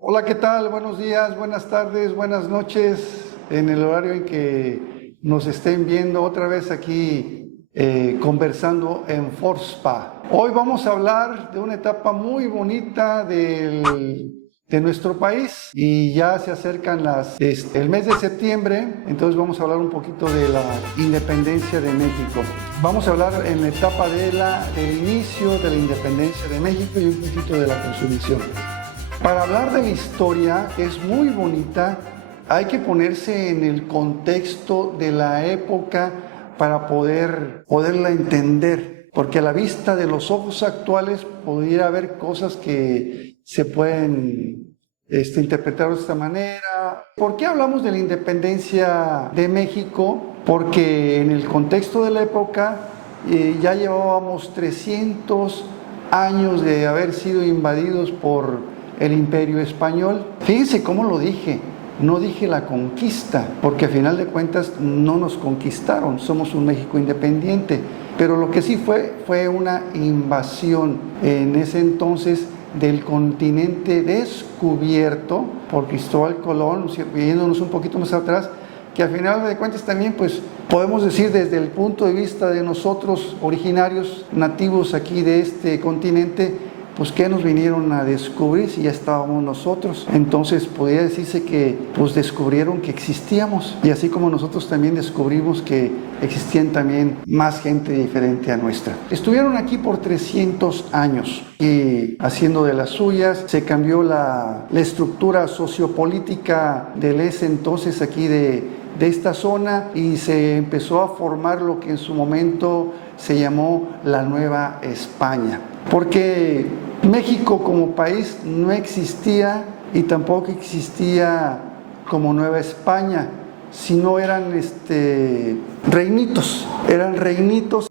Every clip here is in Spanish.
Hola, ¿qué tal? Buenos días, buenas tardes, buenas noches, en el horario en que nos estén viendo otra vez aquí conversando en Forspa. Hoy vamos a hablar de una etapa muy bonita de nuestro país y ya se acercan el mes de septiembre, entonces vamos a hablar un poquito de la independencia de México. Vamos a hablar en la etapa del inicio de la independencia de México y un poquito de la consumición. Para hablar de la historia, que es muy bonita, hay que ponerse en el contexto de la época para poderla entender, porque a la vista de los ojos actuales pudiera haber cosas que se pueden interpretar de esta manera. ¿Por qué hablamos de la independencia de México? Porque en el contexto de la época ya llevábamos 300 años de haber sido invadidos por el Imperio Español. Fíjense cómo lo dije, no dije la conquista, porque a final de cuentas no nos conquistaron, somos un México independiente, pero lo que sí fue una invasión en ese entonces del continente descubierto por Cristóbal Colón, yéndonos un poquito más atrás, que a final de cuentas también pues podemos decir desde el punto de vista de nosotros originarios, nativos aquí de este continente, pues ¿qué nos vinieron a descubrir si ya estábamos nosotros? Entonces podría decirse que pues descubrieron que existíamos y así como nosotros también descubrimos que existían también más gente diferente a nuestra. Estuvieron aquí por 300 años y haciendo de las suyas, se cambió la estructura sociopolítica del ese entonces aquí de esta zona y se empezó a formar lo que en su momento se llamó la Nueva España. Porque México como país no existía y tampoco existía como Nueva España, sino eran reinitos,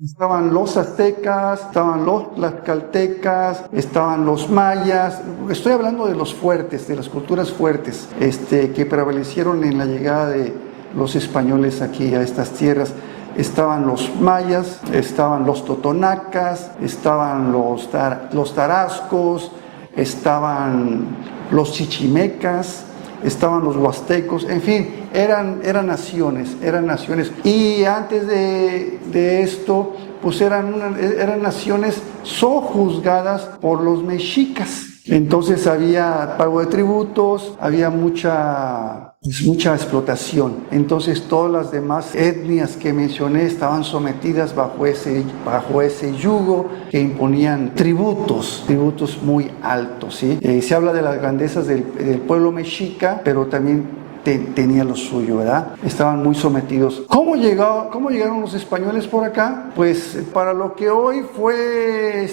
estaban los aztecas, estaban los tlaxcaltecas, estaban los mayas, estoy hablando de los fuertes, de las culturas fuertes, que prevalecieron en la llegada de los españoles aquí a estas tierras. Estaban los mayas, estaban los totonacas, estaban los tarascos, estaban los chichimecas, estaban los huastecos, en fin, eran naciones. Y antes de esto, pues eran naciones sojuzgadas por los mexicas. Entonces había pago de tributos, había mucha explotación. Entonces todas las demás etnias que mencioné estaban sometidas bajo ese yugo que imponían tributos muy altos, ¿sí? Se habla de las grandezas del pueblo mexica, pero también tenía lo suyo, ¿verdad? Estaban muy sometidos. ¿Cómo llegaron los españoles por acá? Pues para lo que hoy fue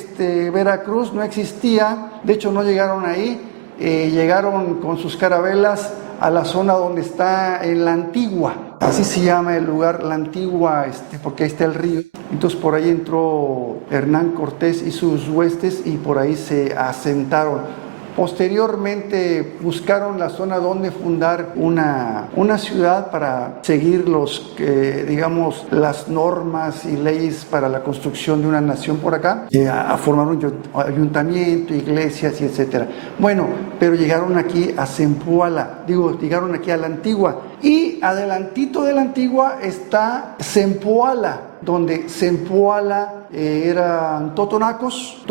Veracruz no existía, de hecho no llegaron ahí, llegaron con sus carabelas a la zona donde está en La Antigua, así se llama el lugar, La Antigua, porque ahí está el río. Entonces por ahí entró Hernán Cortés y sus huestes y por ahí se asentaron. Posteriormente buscaron la zona donde fundar una ciudad para seguir las normas y leyes para la construcción de una nación por acá, a formar un ayuntamiento, iglesias y etcétera. Bueno, pero llegaron aquí a llegaron aquí a La Antigua y adelantito de La Antigua está Zempoala, donde Zempoala eran totonacos,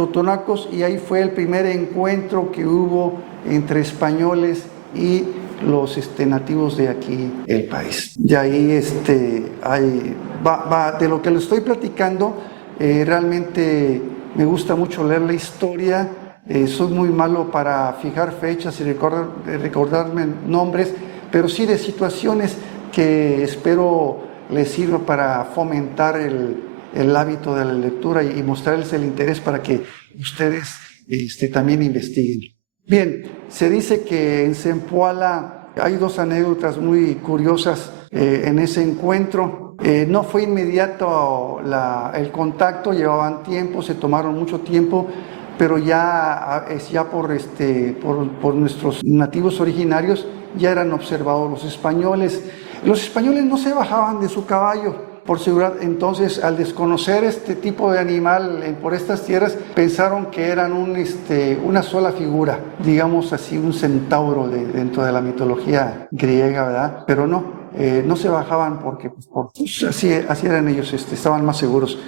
y ahí fue el primer encuentro que hubo entre españoles y los nativos de aquí, el país. Y ahí de lo que les estoy platicando, realmente me gusta mucho leer la historia. Soy muy malo para fijar fechas y recordarme nombres, pero sí de situaciones que espero les sirva para fomentar el hábito de la lectura y mostrarles el interés para que ustedes también investiguen. Bien, se dice que en Zempoala hay dos anécdotas muy curiosas en ese encuentro. No fue inmediato el contacto, llevaban tiempo, se tomaron mucho tiempo, pero ya por nuestros nativos originarios ya eran observados los españoles. Los españoles no se bajaban de su caballo, por seguridad. Entonces, al desconocer este tipo de animal por estas tierras, pensaron que eran una sola figura, digamos así, un centauro dentro de la mitología griega, ¿verdad? Pero no se bajaban porque pues, así eran ellos, estaban más seguros.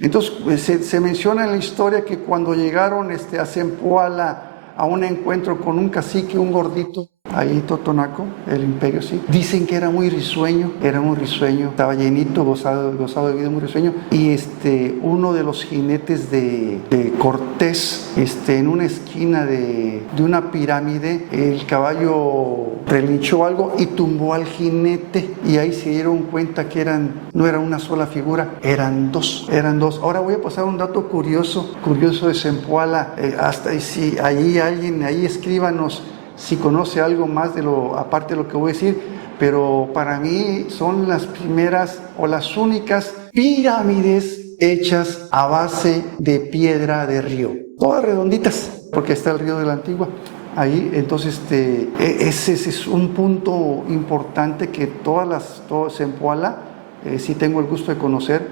Entonces, se menciona en la historia que cuando llegaron a Zempoala, a un encuentro con un cacique, un gordito, ahí Totonaco, el imperio, sí. Dicen que era muy risueño, estaba llenito, gozado de vida, muy risueño. Y uno de los jinetes de Cortés, en una esquina de una pirámide, el caballo relinchó algo y tumbó al jinete. Y ahí se dieron cuenta que no era una sola figura, eran dos. Ahora voy a pasar un dato curioso de Zempoala. Hasta si ahí escríbanos si conoce algo más aparte de lo que voy a decir, pero para mí son las primeras o las únicas pirámides hechas a base de piedra de río, todas redonditas, porque está el río de la Antigua. Ahí, entonces, ese es un punto importante que todo Zempoala, sí tengo el gusto de conocer,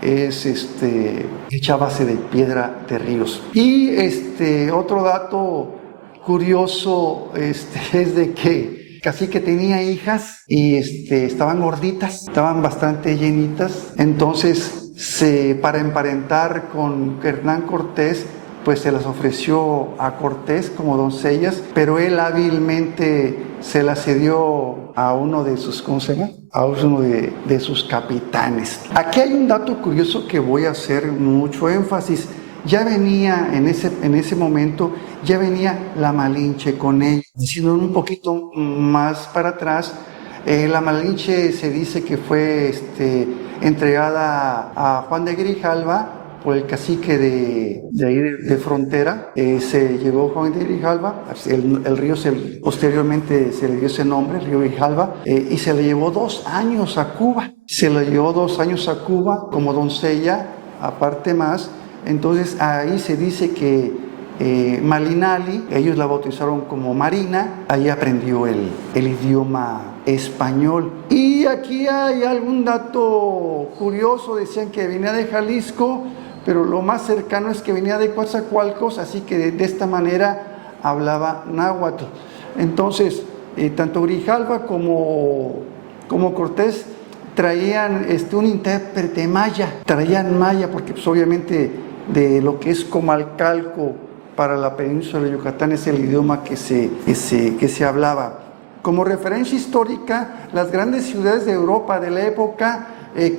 es hecha a base de piedra de ríos. Y otro dato curioso es de que Cacique tenía hijas y estaban gorditas, estaban bastante llenitas. Entonces, para emparentar con Hernán Cortés, pues se las ofreció a Cortés como doncellas, pero él hábilmente se las cedió a uno de sus, ¿cómo se llama? A uno de sus capitanes. Aquí hay un dato curioso que voy a hacer mucho énfasis. Ya venía en ese momento, ya venía la Malinche con ellos. Diciendo un poquito más para atrás, la Malinche se dice que fue entregada a Juan de Grijalva por el cacique de ahí de frontera. Se llevó Juan de Grijalva, el río posteriormente se le dio ese nombre, el río Grijalva, y se le llevó 2 años a Cuba. Como doncella, aparte más. Entonces ahí se dice que Malinali, ellos la bautizaron como Marina, ahí aprendió el idioma español. Y aquí hay algún dato curioso, decían que venía de Jalisco, pero lo más cercano es que venía de Coatzacoalcos, así que de esta manera hablaba náhuatl. Entonces, tanto Grijalva como Cortés traían un intérprete maya, porque pues, obviamente de lo que es Comalcalco para la península de Yucatán es el idioma que se hablaba. Como referencia histórica, las grandes ciudades de Europa de la época,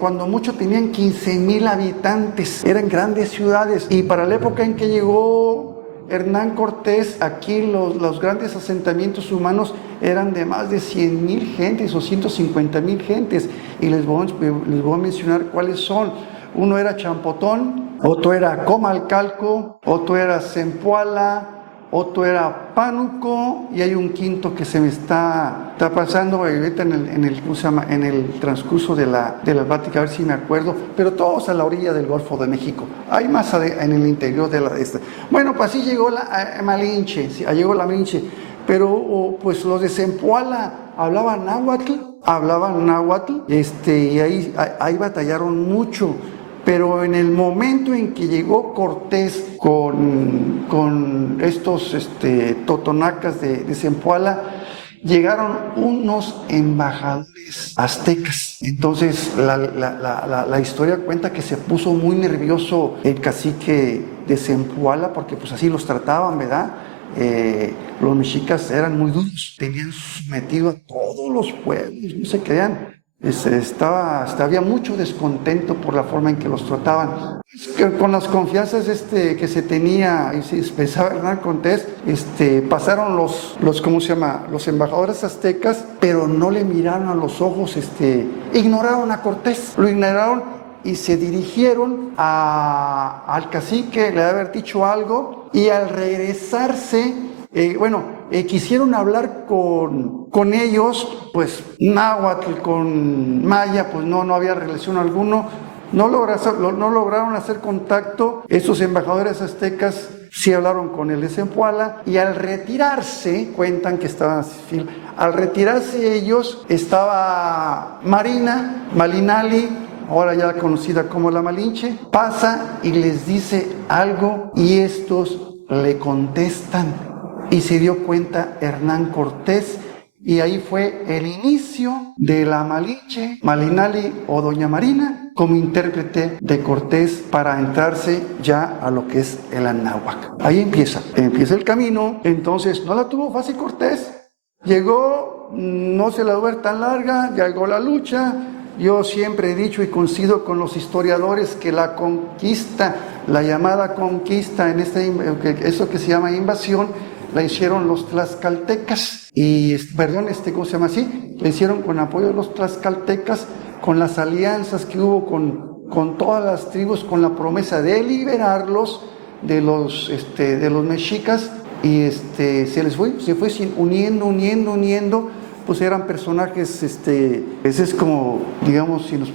cuando mucho tenían 15,000 habitantes, eran grandes ciudades, y para la época en que llegó Hernán Cortés, aquí los grandes asentamientos humanos eran de más de 100,000 gentes o 150,000 gentes, y les voy a mencionar cuáles son. Uno era Champotón, otro era Comalcalco, otro era Zempoala, otro era Pánuco, y hay un quinto que se me está pasando ahorita en el transcurso de la plática, a ver si me acuerdo, pero todos a la orilla del Golfo de México. Hay más en el interior de Bueno, pues así llegó la Malinche, pero pues los de Zempoala hablaban náhuatl, y ahí batallaron mucho. Pero en el momento en que llegó Cortés con estos totonacas de Zempoala, llegaron unos embajadores aztecas. Entonces la historia cuenta que se puso muy nervioso el cacique de Zempoala, porque pues así los trataban, ¿verdad? Los mexicas eran muy duros, tenían sometido a todos los pueblos, no se crean. Había mucho descontento por la forma en que los trataban. Con las confianzas que se tenía y se pensaba Hernán Cortés, pasaron los embajadores aztecas, pero no le miraron a los ojos, ignoraron a Cortés, lo ignoraron y se dirigieron al cacique, le había dicho algo, y al regresarse, quisieron hablar con ellos, pues náhuatl con maya, pues no había relación alguno, no lograron hacer contacto. Esos embajadores aztecas sí hablaron con el de Zempoala, y al retirarse, cuentan que estaban así, al retirarse ellos, estaba Malinali, ahora ya conocida como la Malinche, pasa y les dice algo y estos le contestan. Y se dio cuenta Hernán Cortés y ahí fue el inicio de la Malinche, Malinali o Doña Marina como intérprete de Cortés para entrarse ya a lo que es el Anáhuac. Ahí empieza el camino. Entonces no la tuvo fácil Cortés, llegó, no se la dio ver tan larga, llegó la lucha. Yo siempre he dicho y coincido con los historiadores que la conquista, la llamada conquista, eso que se llama invasión, la hicieron los tlaxcaltecas, ¿cómo se llama así? La hicieron con apoyo de los tlaxcaltecas, con las alianzas que hubo con todas las tribus, con la promesa de liberarlos de los mexicas, y se fue uniendo, pues eran personajes, pues es como, digamos, si nos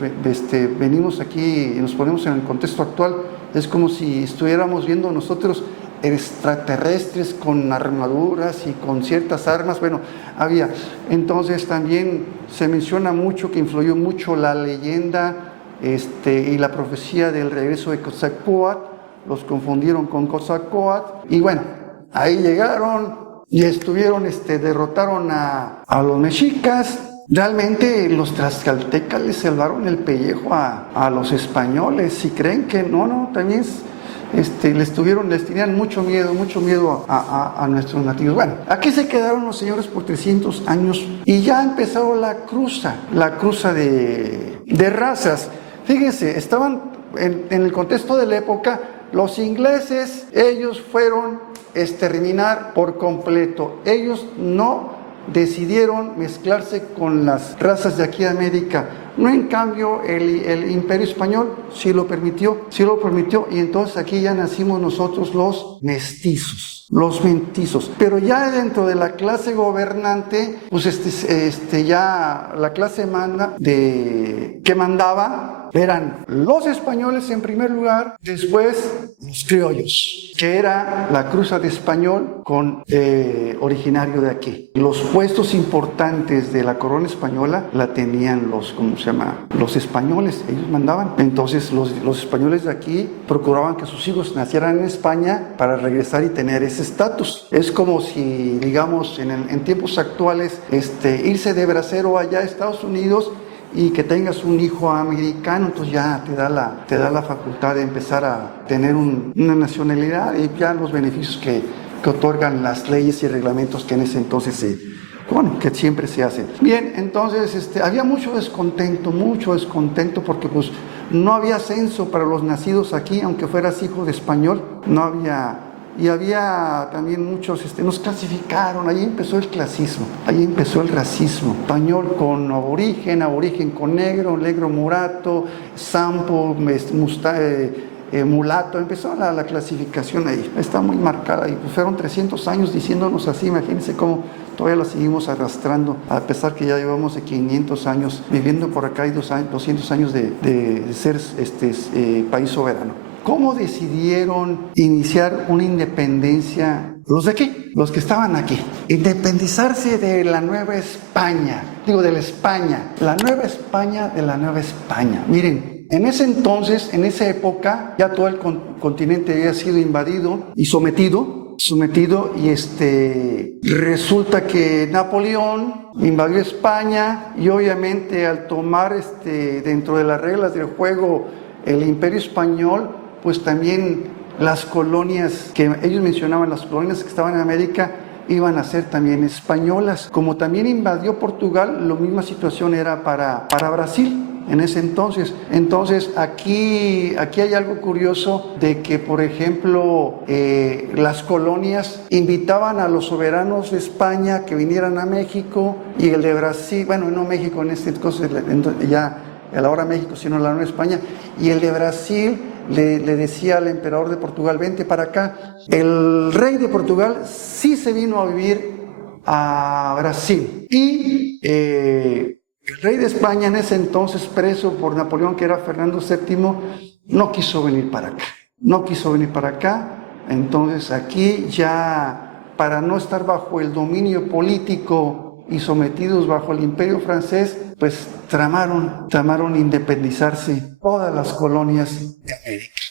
venimos aquí y nos ponemos en el contexto actual, es como si estuviéramos viendo nosotros extraterrestres con armaduras y con ciertas armas. Bueno, había. Entonces también se menciona mucho que influyó mucho la leyenda y la profecía del regreso de Quetzalcóatl. Los confundieron con Quetzalcóatl y bueno, ahí llegaron y derrotaron a los mexicas. Realmente los tlaxcaltecas les salvaron el pellejo a los españoles. Si creen que no, también les tenían mucho miedo a nuestros nativos. Bueno, aquí se quedaron los señores por 300 años y ya empezó la cruza de razas. Fíjense, estaban en el contexto de la época, los ingleses, ellos fueron exterminar por completo. Ellos no decidieron mezclarse con las razas de aquí de América. No, en cambio, el Imperio Español sí lo permitió, y entonces aquí ya nacimos nosotros los mestizos. Pero ya dentro de la clase gobernante, pues ya la clase que mandaba eran los españoles en primer lugar, después los criollos, que era la cruza de español con originario de aquí. Los puestos importantes de la corona española la tenían los españoles, ellos mandaban. Entonces los españoles de aquí procuraban que sus hijos nacieran en España para regresar y tener ese estatus. Es como si, digamos, en tiempos actuales, irse de bracero allá a Estados Unidos y que tengas un hijo americano, entonces ya te da la facultad de empezar a tener una nacionalidad y ya los beneficios que otorgan las leyes y reglamentos que en ese entonces que siempre se hacen. Bien, entonces había mucho descontento porque pues no había censo para los nacidos aquí, aunque fueras hijo de español, no había. Y había también muchos, nos clasificaron, ahí empezó el clasismo, ahí empezó el racismo, español con aborigen con negro mulato, sampo, mulato, empezó la clasificación ahí, está muy marcada y pues fueron 300 años diciéndonos así. Imagínense cómo todavía la seguimos arrastrando, a pesar que ya llevamos de 500 años viviendo por acá y 200 años de ser país soberano. ¿Cómo decidieron iniciar una independencia los de aquí, los que estaban aquí? Independizarse de la Nueva España, de la España, la Nueva España de la Nueva España. Miren, en ese entonces, en esa época, ya todo el continente había sido invadido y sometido y resulta que Napoleón invadió España y obviamente al tomar dentro de las reglas del juego el Imperio Español, pues también las colonias que ellos mencionaban, las colonias que estaban en América, iban a ser también españolas. Como también invadió Portugal, la misma situación era para Brasil en ese entonces. Entonces aquí hay algo curioso de que, por ejemplo, las colonias invitaban a los soberanos de España que vinieran a México, y el de Brasil, bueno, no México en este caso, ya ahora México, sino la Nueva España, y el de Brasil le decía al emperador de Portugal, vente para acá. El rey de Portugal sí se vino a vivir a Brasil, y el rey de España en ese entonces, preso por Napoleón, que era Fernando VII, no quiso venir para acá. Entonces aquí ya, para no estar bajo el dominio político y sometidos bajo el imperio francés, pues tramaron independizarse todas las colonias de América.